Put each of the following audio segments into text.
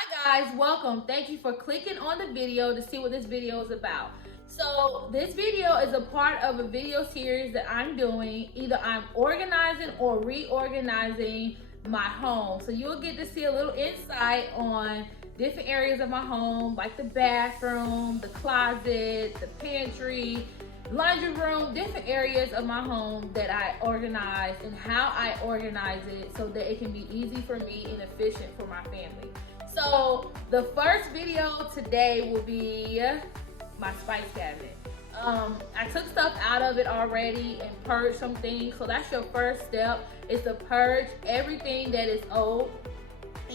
Hi guys, welcome. Thank you for clicking on the video to see what this video is about. So this video is a part of a video series that I'm doing. Either I'm organizing or reorganizing my home. So you'll get to see a little insight on different areas of my home, like the bathroom, the closet, the pantry, laundry room, different areas of my home that I organize and how I organize it so that it can be easy for me and efficient for my family. So the first video today will be my spice cabinet. I took stuff out of it already and purged some things. So that's your first step, is to purge everything that is old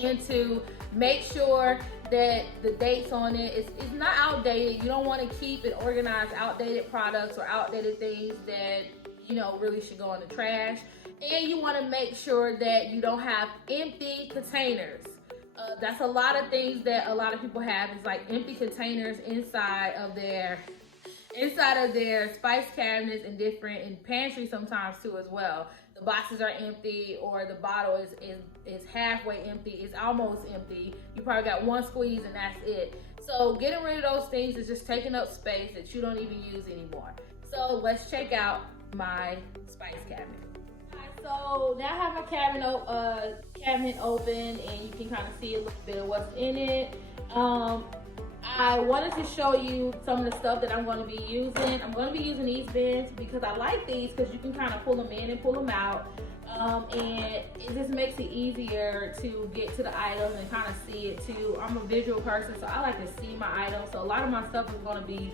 and to make sure that the dates on it is not outdated. You don't want to keep and organize outdated products or outdated things that really should go in the trash. And you want to make sure that you don't have empty containers. That's a lot of things that a lot of people have, is like empty containers inside of their spice cabinets and pantry sometimes too as well. The boxes are empty, or the bottle is halfway empty, it's almost empty. You probably got one squeeze and that's it. So getting rid of those things is just taking up space that you don't even use anymore. So let's check out my spice cabinet. So now I have my cabinet open, and you can kind of see a little bit of what's in it. I wanted to show you some of the stuff that I'm going to be using. I'm going to be using these bins because I like these, because you can kind of pull them in and pull them out. And it just makes it easier to get to the items and kind of see it too. I'm a visual person, so I like to see my items. So a lot of my stuff is going to be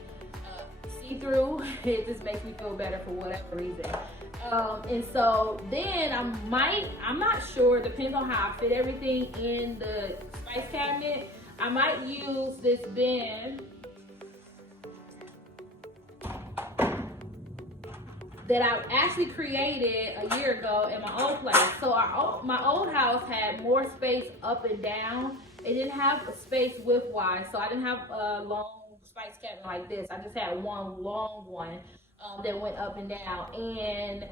see-through. It just makes me feel better for whatever reason. And so then I'm not sure, depends on how I fit everything in the spice cabinet. I might use this bin that I actually created a year ago in my old place. So my old house had more space up and down. It didn't have a space width-wise, so I didn't have a long spice cabinet like this. I just had one long one that went up and down, and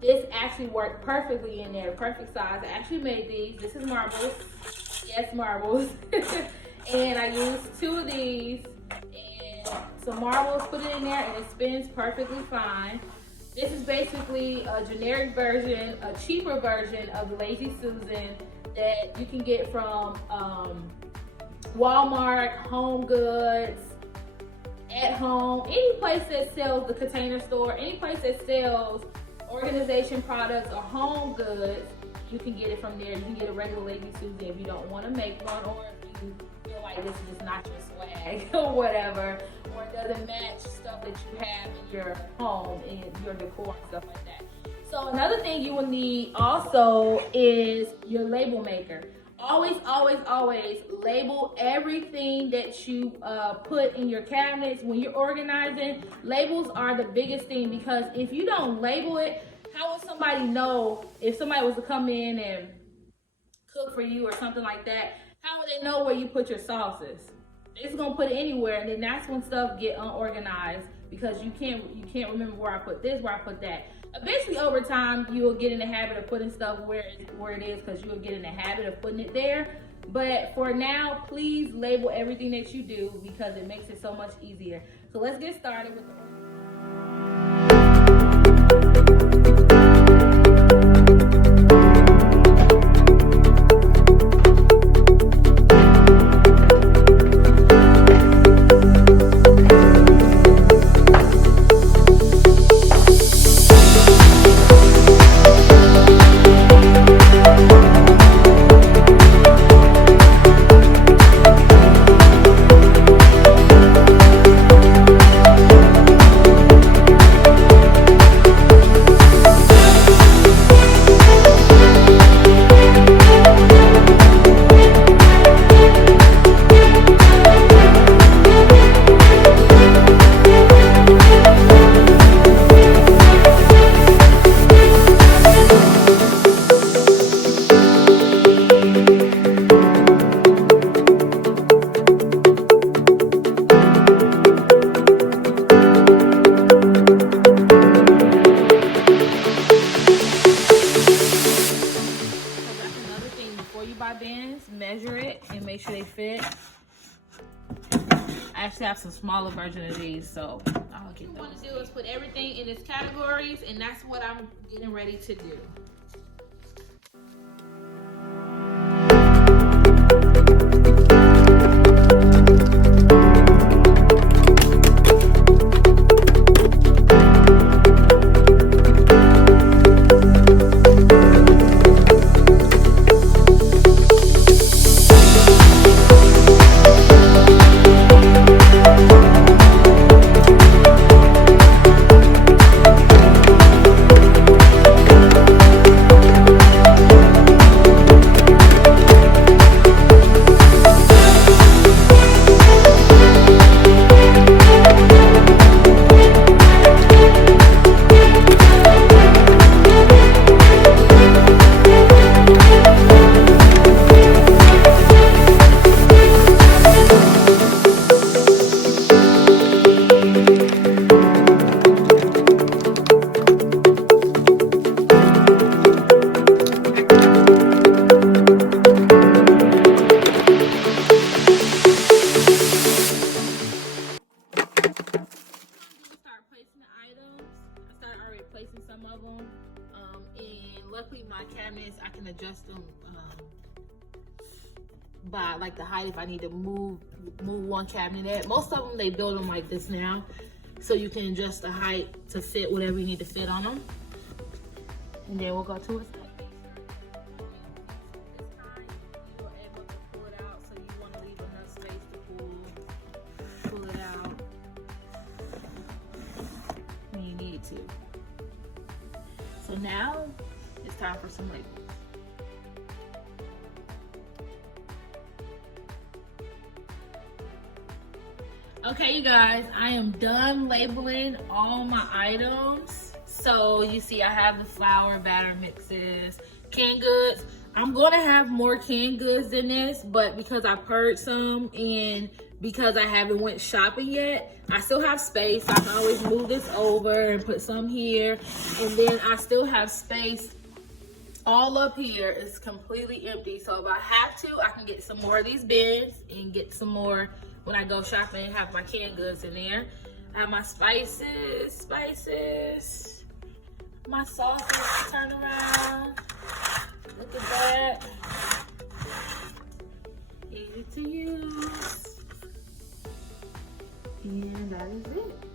this actually worked perfectly in there, perfect size. I actually made these. This is marbles. Yes, marbles. And I used two of these and some marbles, put it in there, and it spins perfectly fine. This is basically a generic version, a cheaper version of the Lazy Susan that you can get from Walmart, Home Goods, At Home, any place that sells, the Container Store, any place that sells organization products or home goods, you can get it from there. You can get a regular Lazy Susan if you don't want to make one, or if you feel like this is just not your swag or whatever, or it doesn't match stuff that you have in your home and your decor and stuff like that. So another thing you will need also is your label maker. Always, always, always label everything that you put in your cabinets. When you're organizing, labels are the biggest thing, because if you don't label it, how will somebody know? If somebody was to come in and cook for you or something like that, how would they know where you put your sauces? They're just gonna put it anywhere, and then that's when stuff get unorganized, because you can't remember where I put this, where I put that. Eventually, over time, you will get in the habit of putting stuff where it is, because you will get in the habit of putting it there. But for now, please label everything that you do, because it makes it so much easier. So let's get started with the fit. I actually have some smaller version of these, so I'll get those. What I want to do is put everything in its categories, and that's what I'm getting ready to do. Placing some of them, and luckily my cabinets, I can adjust them by like the height if I need to move one cabinet at. Most of them, they build them like this now, so you can adjust the height to fit whatever you need to fit on them. And then we'll go to a pull it out when you need to. So now it's time for some labels. Okay, you guys, I am done labeling all my items. So you see I have the flour batter mixes, canned goods. I'm gonna have more canned goods than this, but because I purged some and because I haven't went shopping yet, I still have space. I can always move this over and put some here. And then I still have space all up here. It's completely empty. So if I have to, I can get some more of these bins and get some more when I go shopping and have my canned goods in there. I have my spices, my sauces, turn around. Look at that. Easy to use. And that is it.